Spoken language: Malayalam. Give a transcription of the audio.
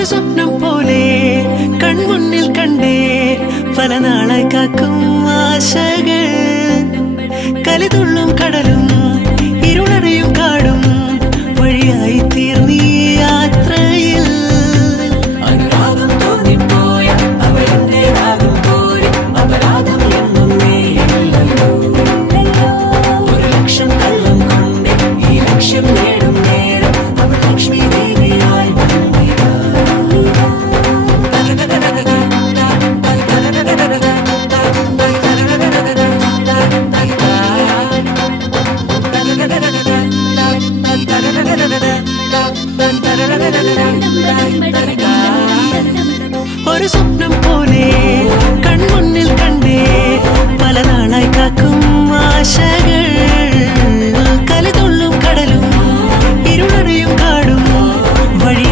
ഒരു സ്വപ്നം പോലെ കൺമുന്നിൽ കണ്ടേ പല നാളായി കാക്കും ആശകൾ കലിതുള്ളും കടലും ഇരുളടയും കാടും വഴിയായി തീർന്നീ യാത്രയിൽ അനുരാഗം തോന്നിപ്പോയ അവരെന്റേതാകും പോലെ അപരാധം എന്നും നീയല്ലോ ഒരു ലക്ഷം കള്ളം കൊണ്ട് ഈ ലക്ഷ്യം നേടും നേരം അവൾ ലക്ഷ്മി ദേവിയായി Bye.